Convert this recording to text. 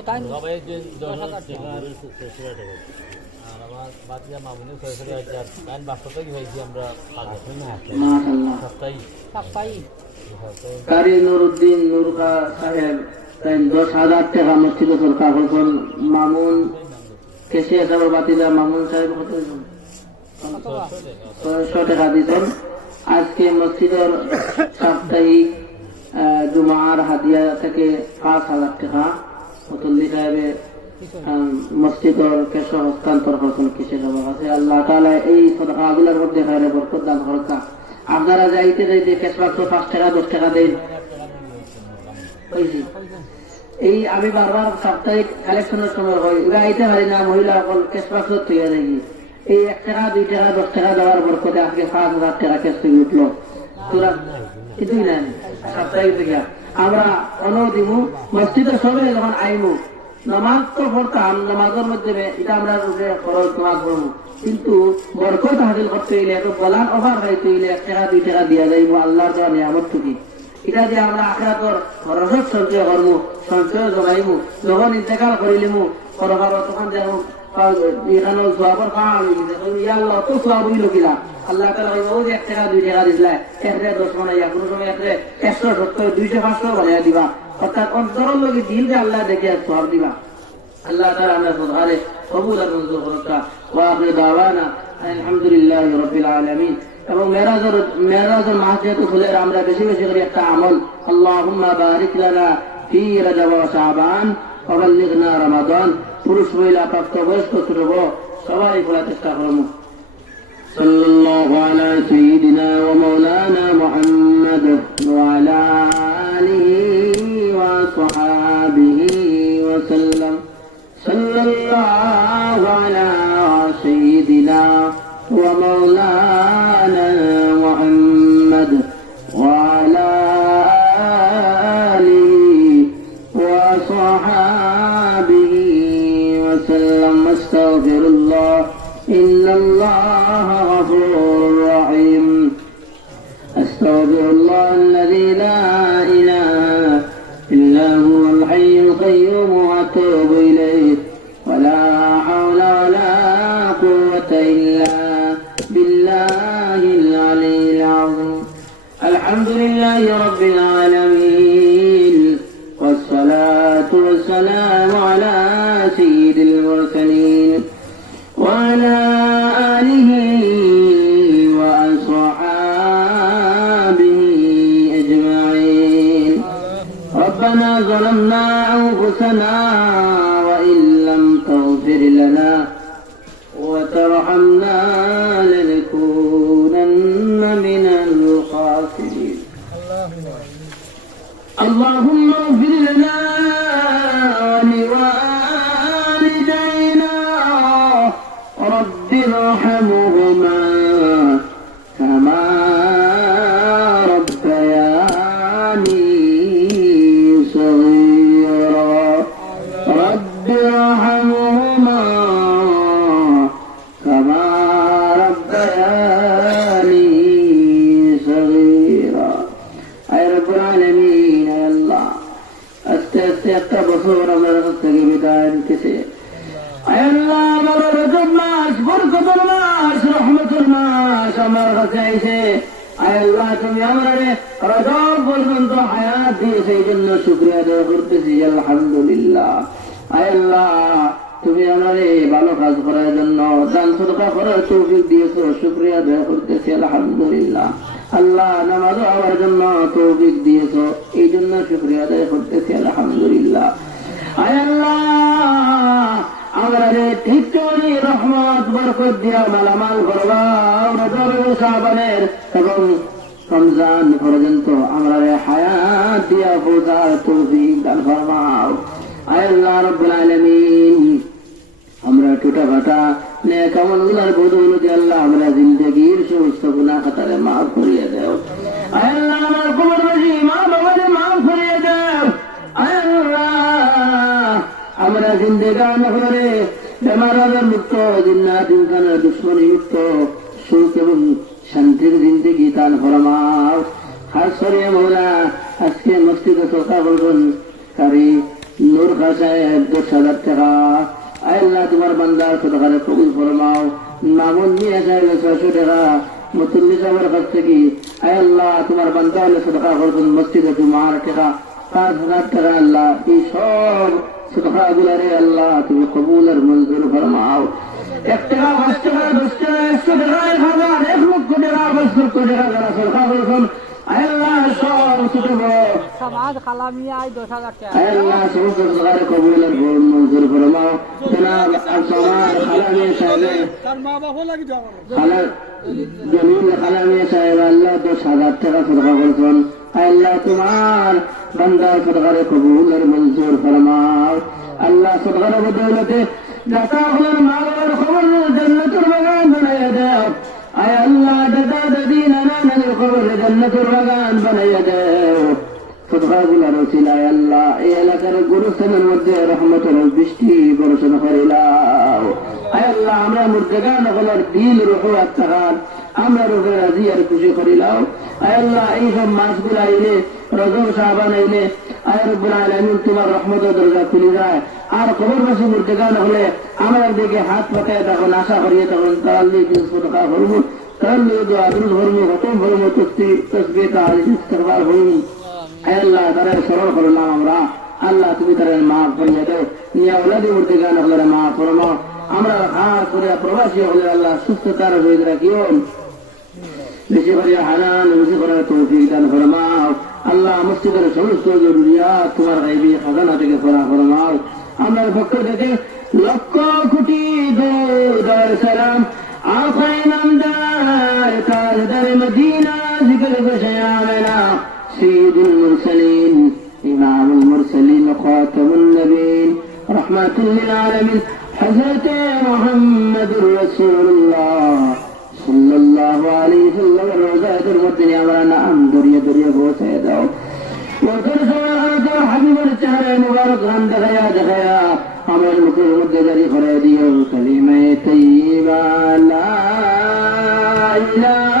সবাই 10,000 টাকা আর 600 টাকা। আর আমার বাচ্চা মামুনি 6,000 কারণ বাচ্চাটা কি হয়েছি আমরা মাশাআল্লাহ কারি নুরউদ্দিন নুরখা সাহেব তাই 10,000 টাকা মসজিদ সরকার হোসেন মামুন কেশিয়া সাহেব বাতিদা মামুন সাহেব কত 600 টাকা দিয়েছেন। আজকে মসজিদের সাপ্তাহিক জুমার হাদিয়া থেকে 5,000 টাকা মতুল্লি সাহেবে মসজিদের কেশ হস্তান্তর করছেন কৃষক আছে। আল্লাহ তাআলা এই সদকাগুলোর মধ্যে খায়রে বরকত দান করুক। আপনারা যাইতে যাইতে কেশ বাক্স 5 টাকা 10 টাকা দেন। এই আমি বারবার সাপ্তাহিক কালেকশনের সময় হয় এরা আইতে পারি না, মহিলা সকল কেশ বাক্স তৈরি দেখি এই 1 টাকা 2 টাকা 10 টাকা দেওয়ার বরকতে আজকে 5,000 টাকা কেশ থেকে উঠলো। তোরা কিছুই নাই সাপ্তাহিক থেকে আমরা দিব মসজিদে সবে যখন আইমু নামাজ তো পড়তাম, নামাজের মধ্যে এটা আমরা খরচ নামাজ পড়বো, কিন্তু বরকত হাসিল করতে হইলে এত বলান অভাব হইতে হইলে 1 টাকা 2 টাকা দিয়া যাইব আল্লাহর দেওয়া নিয়ামত থেকে। এটা যে আমরা আখিরাতের খরচত সঞ্চয় করবো, সঞ্চয় জমাইবো, যখন ইন্তেকাল করিলিমু করবার তখন দেখো এখানে সোয়াবের কাম ইয়াল্লাহ তো সোয়াব হইল কিনা আল্লাহ তাআলা কইবো যে 1 টাকা 2 টাকা দিছিলা 110 বানাইয়া কোনো সময় 170 200 500 বানাইয়া দিবা, অর্থাৎ অন্তরের লগে দিল যে আল্লাহ দেখে সোয়াব দিবা। আল্লাহ তাআলা আমরা সুবহানে কবুল আর মঞ্জুর করুক। ওয়া আখিরু দাওয়ানা আলহামদুলিল্লাহি রাব্বিল আলামিন। এবং মেরাজের মাস যেহেতু খুলে আমরা বেশি বেশি করে একটা আমল আল্লাহুম্মা বারিক লানা ফি রজব ওয়া শাবান ওয়া বাল্লিগনা রমাদান। পুরুষ মহিলা প্রাপ্তবয়স্ক ছোট বড় সবাই বলার চেষ্টা করবো। সাল্লাল্লাহু আলা সাইয়্যিদিনা ওয়া মাওলানা মুহাম্মদ ওয়া আলা আলিহি ওয়া সাহবিহি ওয়া সাল্লাম। সাল্লাল্লাহু আলা সাইয়্যিদিনা ওয়া মাওলানা মুহাম্মদ ওয়া আলা আলিহি ওয়া সাহবিহি ওয়া সাল্লাম। আস্তাগফিরুল্লাহ ইন্নাল্লাহা গফুরুর রহিম। আস্তাগফিরুল্লাহ আল্লাযী লা ইলাহা ইল্লা হুয়াল হাইয়ুল কাইয়্যুম ওয়া আতুবু ইলাইহি ওয়া লা হাওলা ওয়া লা কুওয়াতা ইল্লা বিল্লাহিল আলিয়্যিল আযীম। আলহামদুলিল্লাহি রাব্বিল আলামিন ওয়াস সালাতু ওয়াস সালামু আলা সাইয়্যিদিল মুরসালিন ওয়া আলা আলিহি ওয়া আসহাবিহি আজমাইন। ربنا ظلمنا أنفسنا وإن لم تغفر لنا وترحمنا لنكونن من الخاسرين. اللهم اغفر لنا ولوالدينا رب ارحمهما كما ربياني صغيرا. رب ارحمهما كما ربياني صغيرا. أي رب العالمين يا الله একটা বছর আমার কাছ থেকে বিদায় নিতেছে। আয় আল্লাহ আমার রজব মাস বরকতের মাস রহমতের মাস আমার কাছে আইছে। আয় আল্লাহ তুমি আমারে রজব পর্যন্ত হায়াত দিয়েছে, এই জন্য শুকরিয়া আদায় করতেছি আলহামদুলিল্লাহ। আয় আল্লাহ তুমি আমারে ভালো কাজ করার জন্য দান সদকা করার তৌফিক দিয়েছো, শুকরিয়া আদায় করতেছি আলহামদুলিল্লাহ। আল্লাহ নামাজ আমার জন্য তৌফিক দিয়েছো, এই জন্য শুকরিয়া আদায় করতেছি আলহামদুলিল্লাহ। আয় আল্লাহ আমরা ঠিক করে রহমত বরকত দিয়া মালামাল করবা। রজব শাবানের এবং রমজান পর্যন্ত আমরা হায়াত দিয়া পৌঁছার তৌফিক দান ফরমাও। আয় আল্লাহ রাব্বুল আলামিন আমরা টুটাফাটা নেক আমলগুলোর বদৌলতে আল্লাহ আমরা জিন্দেগীর সমস্ত গুনাহ খাতারে মাফ করিয়ে দাও। আয় আল্লাহ আমার কবরবাসী মা বাবারে মাফ করিয়ে দাও। আয় আল্লাহ আমরা জিন্দেগান করে বেমার আজার মুক্ত, জিন্নাত ইনসানের দুশ্মনী মুক্ত, সুখ এবং শান্তির জিন্দেগি দান ফরমাও। খাস করে মওলা আজকে মসজিদে সরকার বলবেন কারি নূর সরকার সাহেব 10,000 টাকা। আল্লাহ তোমার বান্দার সদকারে কবুল ফরমাও। মামুন মিয়া সাহেব 600 টাকা মুতুল্লি সাহেবের কাছ থেকে আল্লাহ তোমার বান্দা হলে সদকা করবেন মসজিদে তোমার টাকা 5,000 টাকা। আল্লাহ এই সব সদকা গুলারে আল্লাহ তুমি কবুল আর মঞ্জুর ফরমাও। 1 টাকা 5 টাকা 10 টাকা 100 টাকা 1,000 1 লক্ষ টাকা 5 লক্ষ টাকা যারা সদকা করবেন আল্লাহ সব ছোট বড় সমাজ খালামিয়া 10,000 টাকা আল্লাহ সমস্ত সদকারে কবুল আর মঞ্জুর ফরমাও। জনাব আসামার খালামি সাহেব তার মা বাবা লাগি যাওয়া খালা জমিন খালামি সাহেব আল্লাহ 10,000 টাকা সদকা করছেন। আল্লাহ তোমার বান্দার সদকারে কবুল আর মঞ্জুর ফরমাও। আল্লাহ সদকার বদৌলতে দাতা হলেন মা বাবার খবর জান্নাতুর বাগান বানাইয়া দাও। আয় আল্লাহ দাদা দাদি নানা নানির খবর জান্নাতুর বাগান বানাইয়া দাও। সদকাগুলার ওসিলায় আল্লাহ এই এলাকার গুরুস্থানের মধ্যে রহমতের বৃষ্টি বর্ষণ করিলাও। আয় আল্লাহ আমরা মুর্দেগান হলার দিল রুহ আত্মাহার আমরা রুহে রাজি আর খুশি করিলাও। আয় আল্লাহ এইসব মাসগুলা আইলে রজব শাবান আইলে আয় রব্বুল আলামিন তোমার রহমতের দরজা খুলে যায়। আর কবরবাসী মুর্দেগান হলে আমরা দিকে হাত পাতায় তখন আশা করিয়ে তখন তার লিখে সদকা করবো তার লিয়ে দোয়া দুরূদ ভরবো খতম ভরবো তসবিহ তাহলিল ইস্তিগফার ভরবো। আল্লাহ তারা সরল করলাম আমরা আল্লাহ তুমি তারা মাফ করিয়ে দাও। নিয়া ওলাদি মুর্দেগান হলে মাফ ফরমাও। আমরা খাস করে প্রবাসী হলে আল্লাহ সুস্থতার হয়ে রাখিও। বেশি করে হালাল বেশি করে তৌফিক দান ফরমাও। আল্লাহ মসজিদের সমস্ত জরুরিয়াত তোমার গায়বী খাজানা থেকে পুরা ফরমাও। আমরা পক্ষ থেকে লক্ষ কোটি দরুদ আর সালাম আকায়ে নামদার তাজদার মদিনা জিকির বশায়ামেনা সৈয়দুল মুরসালিন ইমামুল মুরসালিন খাতামুন নবীন রাহমাতুল লিল আলামিন হযরত মুহাম্মদুর রাসূলুল্লাহ সাল্লাল্লাহু আলাইহি ওয়াসাল্লাম রোজাতুল মধ্যে আমরা নাম দরিয়ে দরিয়ে পৌঁছে দাও। ওদের সময় হাবিবের চেহারা মুবারক গান দেখায়া দেখায়া আমার মুখের মধ্যে জারি করে দিও কালিমা তাইয়্যিবা লা ইলাহা